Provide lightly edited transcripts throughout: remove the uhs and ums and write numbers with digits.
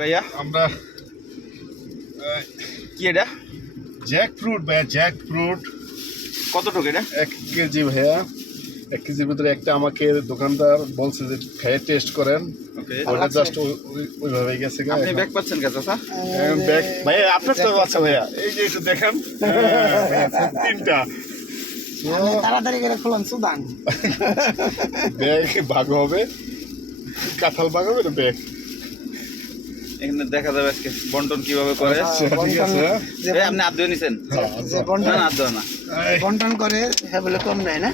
ভাইয়া আমরা কি এটা জ্যাক ফ্রুট ভাইয়া, জ্যাক ফ্রুট কতটুকু এটা 1 কেজি ভাইয়া। 1 কেজির ভিতরে একটা আমাকে দোকানদার বলছে যে খেয়ে টেস্ট করেন। ওকে ওটা জাস্ট ওইভাবে গেছে। আপনি ব্যাগ পাচ্ছেন কে চাচা ব্যাগ ভাইয়া আপনার তো আছে ভাইয়া, এই যে একটু দেখেন তিনটা তাড়াতাড়ি করে খুলুন সুদান ব্যাগ ভাগ হবে, কাঁঠাল ভাগ হবে না ব্যাগ। এখানে দেখা যাবে আজকে বন্টন কিভাবে করে ঠিক আছে এই আপনি হাত ধুয়ে নিছেন যে না না হাত ধোয়া না বন্টন করে হ্যাঁ বলে কম নেয় না।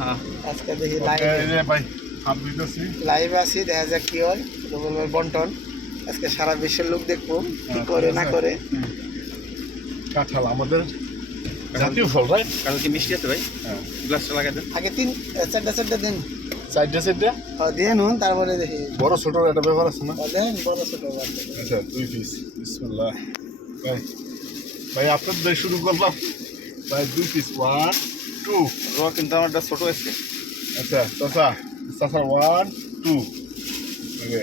হ্যাঁ আজকে দেখি এই যে ভাই হাত দিতেছি। লাইভে আছি, দেখা যাক কি হয়। রুবেল ভাই বন্টন আজকে সারা বিশ্বের লোক দেখবো কি করে না করে। কাঁঠাল আমাদের জাতীয় ফল, রাইট? কাল কি মিষ্টি আছে ভাই হ্যাঁ, গ্লাসটা লাগাই দেন আগে চারটা দিন চারটা দিয়ে নুন, তারপরে দেখি বড় ছোট একটা ব্যাপার আছে না। দেন বড় ছোট আচ্ছা 2 পিস। বিসমিল্লাহ ভাই, ভাই আপনার দিয়ে শুরু করলাম ভাই। 2 পিস 1 2। রোয়া কিন্তু আমারটা ছোট আছে আচ্ছা চাচা, চাচা 1 2। ওকে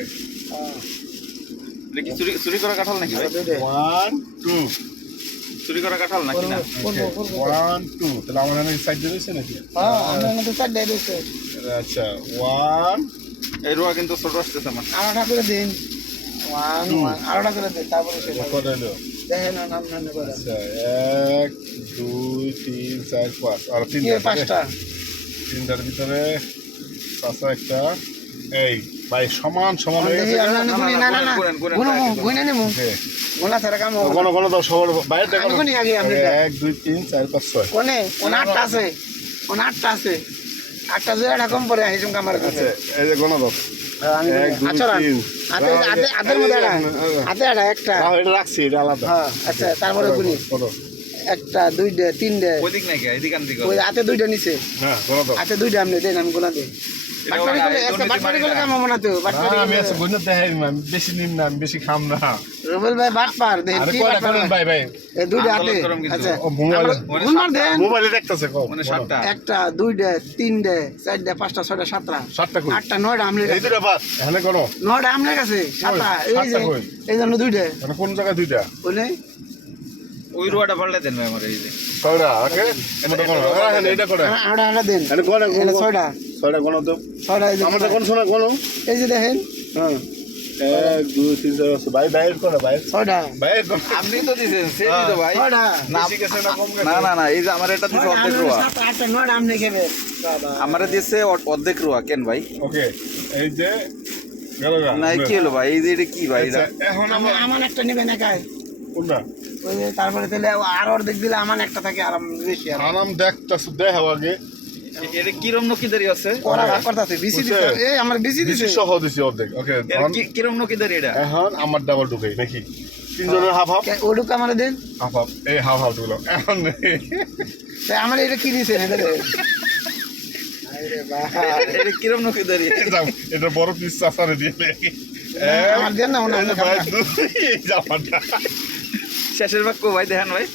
এটা কি চুরি চুরি করা কাঁঠাল নাকি ভাই 1 2। চুরি করা কাঁঠাল নাকি না 1 2। তাহলে আমার এখানে সাইড দিয়েছে নাকি? হ্যাঁ আমরা তো চারটা দিয়েছে। আচ্ছা 1 এই রোয়া কিন্তু ছোট আসতেছে আমার আড়াটা করে দিন, আড়াটা করে দিন, তারপরে সেটা কত হলো? দেখেন নাম নাম করে। আচ্ছা 1 2 3 4 5 আর 3 পাঁচটা তিনটার ভিতরে চাচা একটা। এই ভাই সমান সমান হয়ে দেখি গেছে। অন্যান্য গুনি না না না গুনেন, গুনেন, গুনো গুনেন, গুনে নেবো Okay. গোলা ছাড়া কাম হবে কোন কোন দাও সবার বাইরে দেখো। আমি গুনি আগে আপনি 1 2 3 4 5 6। কোনে কোন আটটা আছে, কোন আটটা আছে, আটটা জোড়া কম পরে হিসুম কামার কাছে আচ্ছা এই যে কোন দাও আমি 1 2 আচ্ছা 3। হাতের মধ্যে হাতে একটা না এটা রাখছি, এটা আলাদা। হ্যাঁ আচ্ছা তারপরে গুনি কত? একটা দুইটা তিনটা ওইদিক নাকি এদিক আন দিক ওই হাতে দুইটা নিচে, হ্যাঁ কোন দাও। হাতে দুইটা আপনি দেন আমি গোলা দিই। বাটপাড়ি করে একটা বাটপাড়ি করে কাম হবে না তো, বাটপাড়ি আমি আছে গুণ দেখাই না, আমি বেশি নিন না, আমি বেশি খাম না। রুবেল ভাই বাটপার দেন আরে কি কয়টা বাটপার করেন ভাই ভাই? এই দুইটা হাতে আন্দোলন করম কিন্তু। আচ্ছা ও মোবাইল গুনমার দেন মোবাইলে দেখতেছে কও। মানে 7টা একটা দুইটা তিনটা চারটা পাঁচটা ছয়টা সাতটা 7টা কই? আটটা নয়টা আমলের এই কাছে, দুটো বাদ এখানে করো। নয়টা আমলের কাছে সাতটা এই যে সাতটা কই? এই জন্য দুইটা মানে কোন জায়গায় দুইটা? বলে ওই রোয়াটা পাল্টে দেন ভাই আমার এই যে ছয়টা ওকে। এটা করো, হ্যাঁ এটা করো। আড়া আড়া দেন এটা করো এটা ছয়টা ছয়টা কোন তো ছয়টা এই যে আমারটা কোন শোনা কোন? এই যে দেখেন হ্যাঁ 1 2 3 4 5 ভাই বাইরে করো ভাই। ছয়টা বাইরে করো। আপনি তো দিছেন সেটাই তো ভাই ছয়টা না বেশি গেছে না কম গেছে? না না না এই যে আমার এটা দিছে অর্ধেক রোয়া সাতটা আটটা নয়টা আমনে খেবে বাবা আমারে দিছে অর্ধেক রোয়া কেন ভাই ওকে এই যে গেল গা। না কি হলো ভাই এই যে এটা কি ভাই এটা আচ্ছা, এখন আমার আমার আমার একটা নেবেন একাই কোনটা? ওই যে তারপরে তাহলে আর অর্ধেক দিলে আমার একটা থাকে আরাম বেশি আর আরাম দেখতাছ দেখাও আগে। এটা কিরম নকিদারি আছে করা ভাগ করতেছে বেশি দিছে বুঝছে? এই আমার বেশি দিছে বেশি সহ দিছি অর্ধেক। ওকে এর কিরম নকিদারি এটা এখন আমার ডাবল ঢুকাই নাকি? তিনজনের হাফ হাফ ওটুক আমার দেন হাফ হাফ। এই হাফ হাফ ঢুকলো এখন। তাই আমার এটা কি দিছে এটা রে আরে বাবা এটা কিরম নকিদারি যাও, এটা বড় পিস চাষারে দিয়ে আমার দেন না ওনা জামাটা শেষের বাক্য ভাই দেখেন ভাই